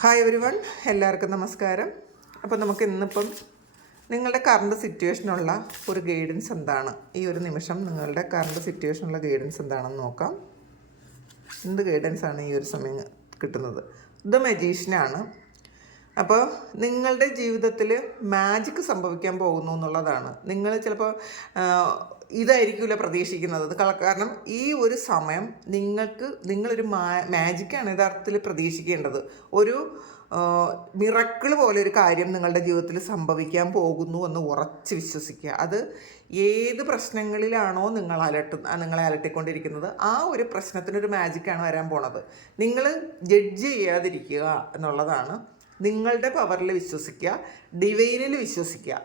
Hi everyone, എല്ലാവർക്കും നമസ്കാരം. അപ്പോൾ നമുക്ക് ഇന്നിപ്പം നിങ്ങളുടെ കറണ്ട് സിറ്റുവേഷനുള്ള ഒരു ഗൈഡൻസ് എന്താണ്, ഈ ഒരു നിമിഷം നിങ്ങളുടെ കറണ്ട് സിറ്റുവേഷനുള്ള ഗൈഡൻസ് എന്താണെന്ന് നോക്കാം. എന്ത് ഗൈഡൻസാണ് ഈ ഒരു സമയം കിട്ടുന്നത്? ദ മജീഷ്യനാണ്. അപ്പോൾ നിങ്ങളുടെ ജീവിതത്തിൽ മാജിക് സംഭവിക്കാൻ പോകുന്നു എന്നുള്ളതാണ്. നിങ്ങൾ ചിലപ്പോൾ ഇതായിരിക്കില്ല പ്രതീക്ഷിക്കുന്നത്. കാരണം ഈ ഒരു സമയം നിങ്ങളൊരു മാജിക്കാണ് യഥാർത്ഥത്തിൽ പ്രതീക്ഷിക്കേണ്ടത്. ഒരു മിറക്കിൾ പോലെ ഒരു കാര്യം നിങ്ങളുടെ ജീവിതത്തിൽ സംഭവിക്കാൻ പോകുന്നു എന്ന് ഉറച്ച് വിശ്വസിക്കുക. അത് ഏത് പ്രശ്നങ്ങളിലാണോ നിങ്ങളെ അലട്ടിക്കൊണ്ടിരിക്കുന്നത്, ആ ഒരു പ്രശ്നത്തിനൊരു മാജിക്കാണ് വരാൻ പോണത്. നിങ്ങൾ ജഡ്ജ് ചെയ്യാതിരിക്കുക എന്നുള്ളതാണ്. നിങ്ങളുടെ പവറിൽ വിശ്വസിക്കുക, ഡിവൈനിൽ വിശ്വസിക്കുക.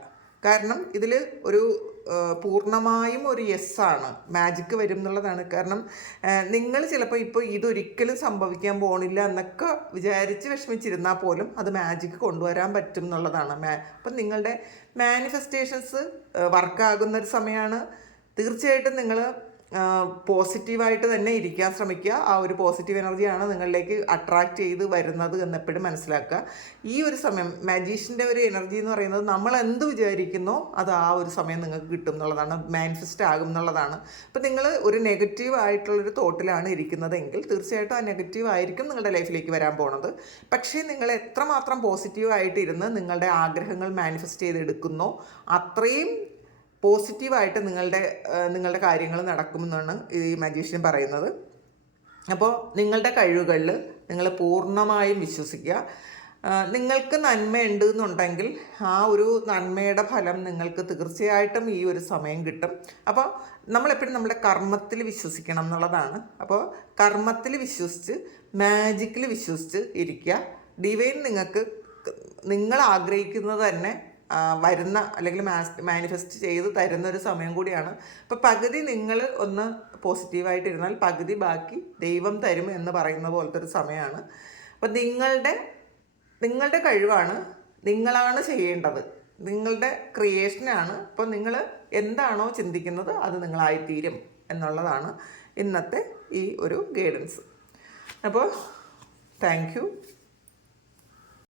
കാരണം ഇതിൽ ഒരു പൂർണ്ണമായും ഒരു യെസ്സാണ്, മാജിക്ക് വരും എന്നുള്ളതാണ്. കാരണം നിങ്ങൾ ചിലപ്പോൾ ഇപ്പോൾ ഇതൊരിക്കലും സംഭവിക്കാൻ പോകണില്ല എന്നൊക്കെ വിചാരിച്ച് വിഷമിച്ചിരുന്നാൽ പോലും അത് മാജിക്ക് കൊണ്ടുവരാൻ പറ്റും എന്നുള്ളതാണ്. അപ്പം നിങ്ങളുടെ മാനിഫെസ്റ്റേഷൻസ് വർക്കാകുന്നൊരു സമയമാണ്. തീർച്ചയായിട്ടും നിങ്ങൾ പോസിറ്റീവായിട്ട് തന്നെ ഇരിക്കാൻ ശ്രമിക്കുക. ആ ഒരു പോസിറ്റീവ് എനർജിയാണ് നിങ്ങളിലേക്ക് അട്രാക്റ്റ് ചെയ്ത് വരുന്നത് എന്നെപ്പോഴും മനസ്സിലാക്കുക. ഈ ഒരു സമയം മാജീഷ്യൻ്റെ ഒരു എനർജി എന്ന് പറയുന്നത് നമ്മൾ എന്ത് വിചാരിക്കുന്നോ അത് ആ ഒരു സമയം നിങ്ങൾക്ക് കിട്ടും എന്നുള്ളതാണ്, മാനിഫെസ്റ്റ് ആകും എന്നുള്ളതാണ്. അപ്പം നിങ്ങൾ ഒരു നെഗറ്റീവ് ആയിട്ടുള്ളൊരു തോട്ടിലാണ് ഇരിക്കുന്നതെങ്കിൽ തീർച്ചയായിട്ടും ആ നെഗറ്റീവ് ആയിരിക്കും നിങ്ങളുടെ ലൈഫിലേക്ക് വരാൻ പോണത്. പക്ഷേ നിങ്ങൾ എത്രമാത്രം പോസിറ്റീവായിട്ടിരുന്ന് നിങ്ങളുടെ ആഗ്രഹങ്ങൾ മാനിഫെസ്റ്റ് ചെയ്തെടുക്കുന്നോ അത്രയും പോസിറ്റീവായിട്ട് നിങ്ങളുടെ കാര്യങ്ങൾ നടക്കുമെന്നാണ് ഈ മജീഷ്യൻ പറയുന്നത്. അപ്പോൾ നിങ്ങളുടെ കഴിവുകളിൽ നിങ്ങൾ പൂർണ്ണമായും വിശ്വസിക്കുക. നിങ്ങൾക്ക് നന്മയുണ്ട് എന്നുണ്ടെങ്കിൽ ആ ഒരു നന്മയുടെ ഫലം നിങ്ങൾക്ക് തീർച്ചയായിട്ടും ഈ ഒരു സമയം കിട്ടും. അപ്പോൾ നമ്മളെപ്പോഴും നമ്മുടെ കർമ്മത്തിൽ വിശ്വസിക്കണം എന്നുള്ളതാണ്. അപ്പോൾ കർമ്മത്തിൽ വിശ്വസിച്ച് മാജിക്കിൽ വിശ്വസിച്ച് ഇരിക്കുക. ഡിവൈൻ നിങ്ങൾ ആഗ്രഹിക്കുന്നത് തന്നെ വരുന്ന അല്ലെങ്കിൽ മാനിഫെസ്റ്റ് ചെയ്ത് തരുന്നൊരു സമയം കൂടിയാണ്. അപ്പോൾ പകുതി നിങ്ങൾ ഒന്ന് പോസിറ്റീവായിട്ടിരുന്നാൽ പകുതി ബാക്കി ദൈവം തരും എന്ന് പറയുന്ന പോലത്തെ ഒരു സമയമാണ്. അപ്പോൾ നിങ്ങളുടെ കഴിവാണ്, നിങ്ങളാണ് ചെയ്യേണ്ടത്, നിങ്ങളുടെ ക്രിയേഷനാണ്. അപ്പോൾ നിങ്ങൾ എന്താണോ ചിന്തിക്കുന്നത് അത് നിങ്ങളായിത്തീരും എന്നുള്ളതാണ് ഇന്നത്തെ ഈ ഒരു ഗൈഡൻസ്. അപ്പോൾ താങ്ക് യു.